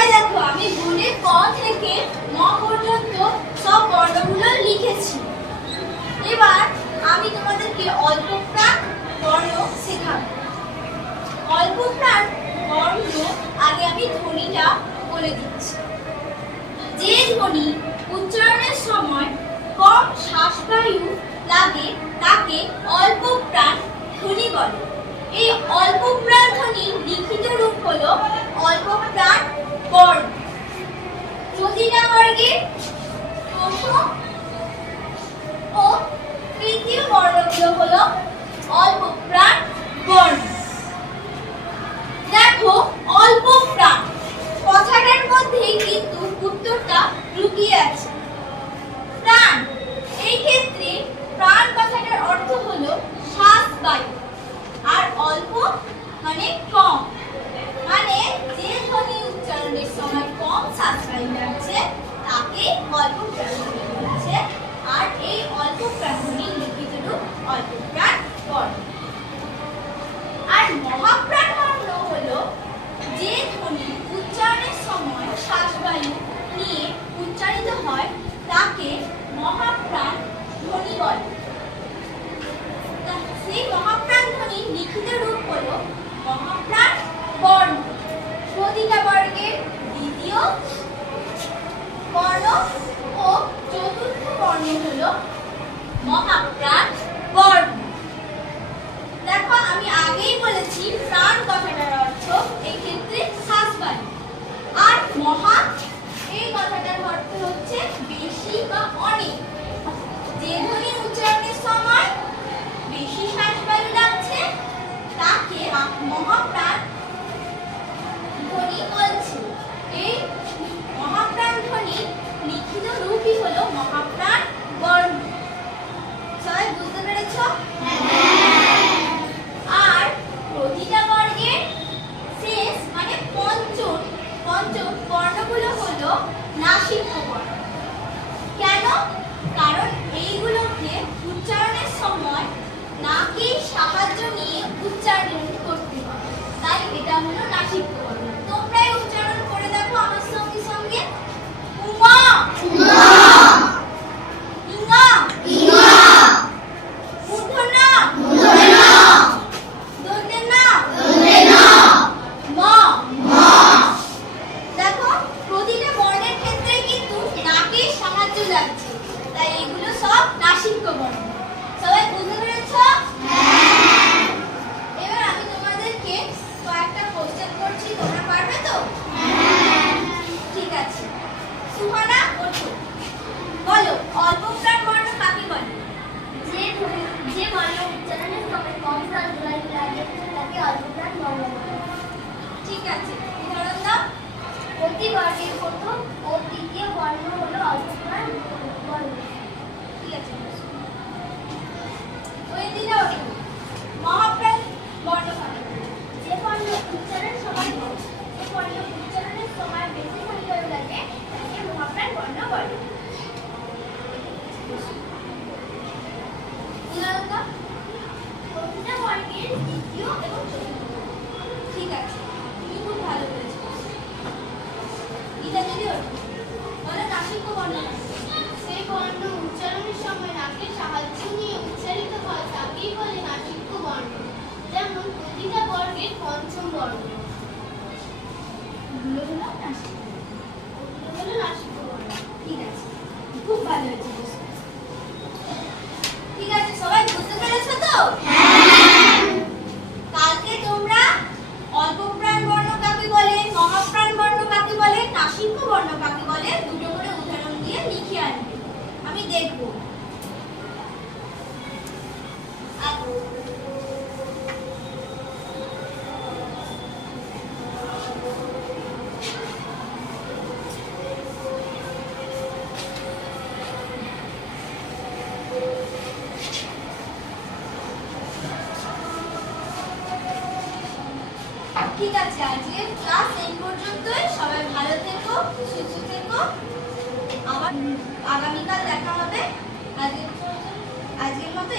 সবাই দেখো, আমি বোর্ডে ক থেকে ম পর্যন্ত সব বর্ণগুলো লিখেছি। এবার আমি তোমাদেরকে অল্প প্রাণ বর্ণ শেখাবো। অল্প প্রাণ বর্ণ আগে আমি ধ্বনিটা বলে দিচ্ছি। যে ধ্বনি উচ্চারণের সময় কম শ্বাসবায়ু লাগে, তাকে অল্প প্রাণ ধ্বনি বলে। এই অল্প প্রাণ ধ্বনি লিখিত রূপ হলো অল্প প্রাণ বর্ণ। প্রতিটা বর্গের প্রথম ও তৃতীয় বর্ণগুলো হলো অল্প প্রাণ বর্ণ দেখো অল্প প্রাণ কথাটার মধ্যেই কিন্তু উত্তরটা লুকিয়ে আছে প্রাণ এই ক্ষেত্রে প্রাণ কথাটার অর্থ হলো শ্বাস বায়ু আর অল্প মানে কম মানে যে ধ্বনি উচ্চারণের সময় কম শ্বাস বায়ু লাগছে তাকে অল্প প্রাণ ধ্বনি বলছে আর এই অল্প প্রাণ ধ্বনি লিখিত রূপ অল্প প্রাণ বর্ণ আর মহাপ্রাণ বর্ণ হলো যে ধ্বনি উচ্চারণের সময় শ্বাসবায়ু নিয়ে উচ্চারিত হয় তাকে মহাপ্রাণ ধ্বনি বলে তা সেই মহাপ্রাণ ধ্বনির লিখিত রূপ হলো মহাপ্রাণ বর্ণ প্রতিটা বর্গের দ্বিতীয় বর্ণ ও চতুর্থ বর্ণ হলো মহাপ্রাণ বর্ণ দেখো আমি আগেই বলেছি প্রাণ কথাটার অর্থ এক্ষেত্রে শ্বাসবায়ু আর মহা এই অর্থ হচ্ছে বেশি বা অনেক। যে ধ্বনি উচ্চারণের সময় বেশি শ্বাসবায়ু লাগছে, তাকে মহাপ্রাণ ধ্বনি বলছে। এই মহাপ্রাণ ধ্বনি লিখিত রূপই হলো মহাপ্রাণ বর্ণ। সবাই বুঝতে পেরেছ? আর প্রতিটা বর্গের শেষ মানে পঞ্চম পঞ্চম বর্ণ কেন কারণ এইগুলোকে উচ্চারণের সময় নাকের সাহায্য নিয়ে উচ্চারণ করতে হয় তাই এটা হলো নাসিক্য বর্ণ তোমরাই উচ্চারণ করে দেখো আমার সঙ্গে সঙ্গে উমা ইঙা মূর্ধন্য দন্তের না ম দেখো প্রতিটা বর্ণের ক্ষেত্রে কিন্তু নাকের সাহায্য লাগছে তাই এগুলো সব নাসিক্য বর্ণ সবাই বুঝতে পেরেছ এবার আমি তোমাদেরকে কয়েকটা কোশ্চেন করছি আছে উদাহরণ দাও প্রতি বর্গের প্রথম ও তৃতীয় বর্ণ হলো অল্পপ্রাণ বর্ণ ঠিক আছে ওই দিনে ওঠো মহাপ্রাণ বর্ণ কাকে বলে? যে বর্ণ উচ্চারণ সময় যে বর্ণ উচ্চারণের সময় বেশি সংখ্যায় লাগে তাকে মহাপ্রাণ বর্ণ বলে উদাহরণ দাও প্রতিটা বর্গের দ্বিতীয় এবং চতুর্থ ঠিক আছে। তুমি খুব ভালো করেছ। গীতা দিদি নাসিক্য বর্ণ। সেই বর্ণ উচ্চারণের সময় নাকের সাহায্য নিয়ে উচ্চারিত হয় তাকেই বলে নাসিক্য বর্ণ। যেমন প্রতিটা বর্গের পঞ্চম বর্ণ ওগুলো হলো নাসিক্য ওগুলো হলো নাসিক্য বর্ণ। ঠিক আছে। খুব ভালো হয়েছে বসো। ঠিক আছে সবাই বুঝতে পেরেছ ঠিক আছে আজকে ক্লাস এই পর্যন্তই। সবাই ভালো থেকো, সুস্থ থেকো। আবার আগামীকাল দেখা হবে। আজকের আজকের মতো